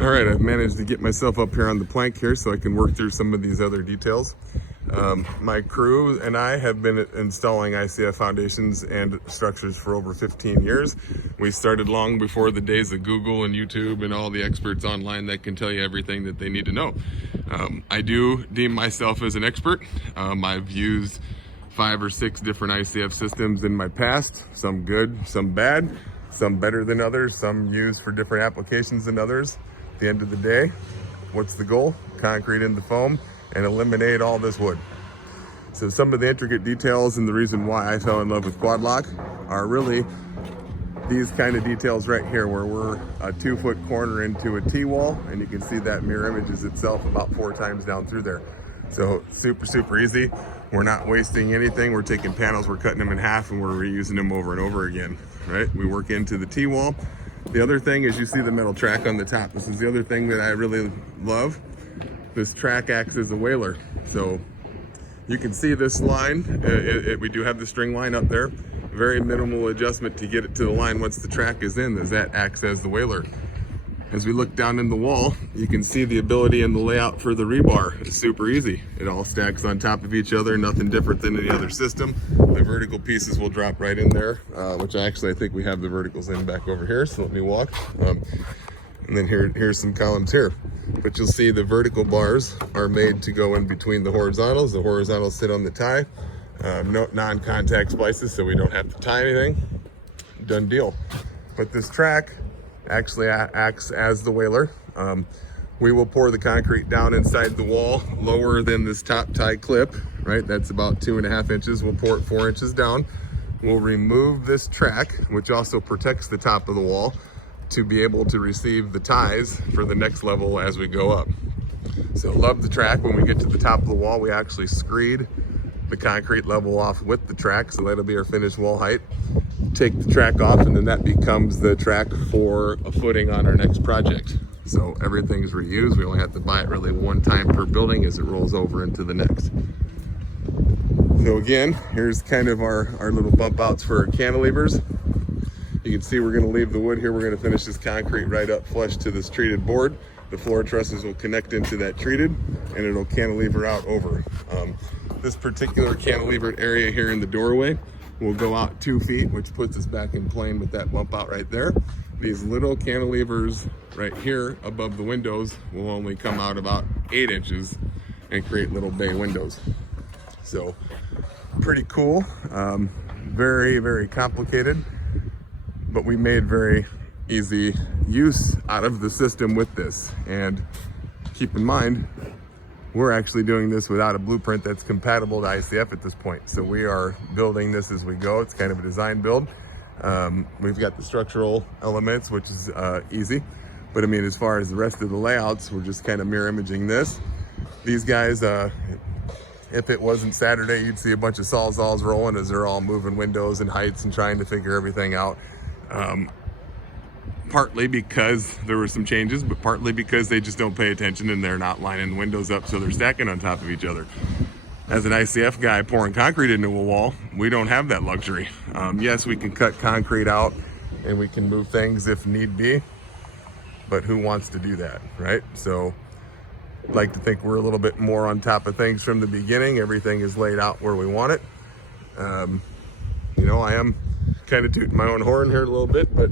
All right, I've managed to get myself up here on the plank here so I can work through some of these other details. My crew and I have been installing ICF foundations and structures for over 15 years. We started long before the days of Google and YouTube and all the experts online that can tell you everything that they need to know. I do deem myself as an expert. I've used 5 or 6 different ICF systems in my past, some good, some bad, some better than others, some used for different applications than others. At the end of the day, what's the goal? Concrete in the foam and eliminate all this wood. So some of the intricate details and the reason why I fell in love with Quad Lock are really these kind of details right here, where we're a 2-foot corner into a T-wall, and you can see that mirror images itself about 4 times down through there. So super easy. We're not wasting anything. We're taking panels, we're cutting them in half, and we're reusing them over and over again, right? We work into the T-wall. The other thing is you see the metal track on the top. This is the other thing that I really love. This track acts as a wailer. So you can see this line. We do have the string line up there. Very minimal adjustment to get it to the line once the track is in, as that acts as the wailer. As we look down in the wall, you can see the ability and the layout for the rebar. It's super easy. It all stacks on top of each other, nothing different than any other system. The vertical pieces will drop right in there, which I think we have the verticals in back over here, so let me walk. And then here's some columns here. But you'll see the vertical bars are made to go in between the horizontals. The horizontals sit on the tie. No non-contact splices, so we don't have to tie anything. Done deal. But this track actually acts as the wailer. We will pour the concrete down inside the wall lower than this top tie clip, right? That's about 2.5 inches. We'll pour it 4 inches down. We'll remove this track, which also protects the top of the wall, to be able to receive the ties for the next level as we go up. So love the track. When we get to the top of the wall, we actually screed the concrete level off with the track, so that'll be our finished wall height. Take the track off, and then that becomes the track for a footing on our next project. So everything's reused. We only have to buy it really one time per building as it rolls over into the next. So again, here's kind of our little bump outs for our cantilevers. You can see we're going to leave the wood here. We're going to finish this concrete right up flush to this treated board. The floor trusses will connect into that treated, and it'll cantilever out over. This particular cantilevered area here in the doorway will go out 2 feet, which puts us back in plane with that bump out right there. These little cantilevers right here above the windows will only come out about 8 inches and create little bay windows. So pretty cool. Very complicated, but we made very easy use out of the system with this. And keep in mind, we're actually doing this without a blueprint that's compatible to ICF at this point. So we are building this as we go. It's kind of a design build. We've got the structural elements, which is easy. But I mean, as far as the rest of the layouts, we're just kind of mirror imaging this. These guys, if it wasn't Saturday, you'd see a bunch of sawzalls rolling as they're all moving windows and heights and trying to figure everything out. Partly because there were some changes, but partly because they just don't pay attention and they're not lining the windows up, so they're stacking on top of each other. As an ICF guy pouring concrete into a wall, we don't have that luxury. Yes, we can cut concrete out and we can move things if need be, but who wants to do that, right? So I'd like to think we're a little bit more on top of things from the beginning. Everything is laid out where we want it. You know, I am kind of tooting my own horn here a little bit, but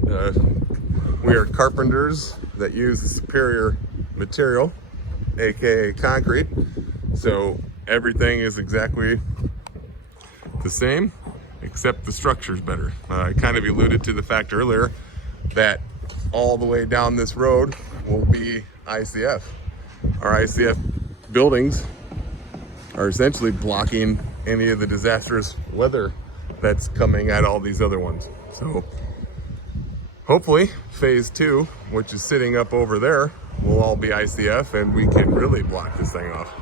we are carpenters that use the superior material, aka concrete. So everything is exactly the same, except the structure's better. I kind of alluded to the fact earlier that all the way down this road will be ICF. Our ICF buildings are essentially blocking any of the disastrous weather that's coming at all these other ones. So hopefully phase 2, which is sitting up over there, will all be ICF, and we can really block this thing off.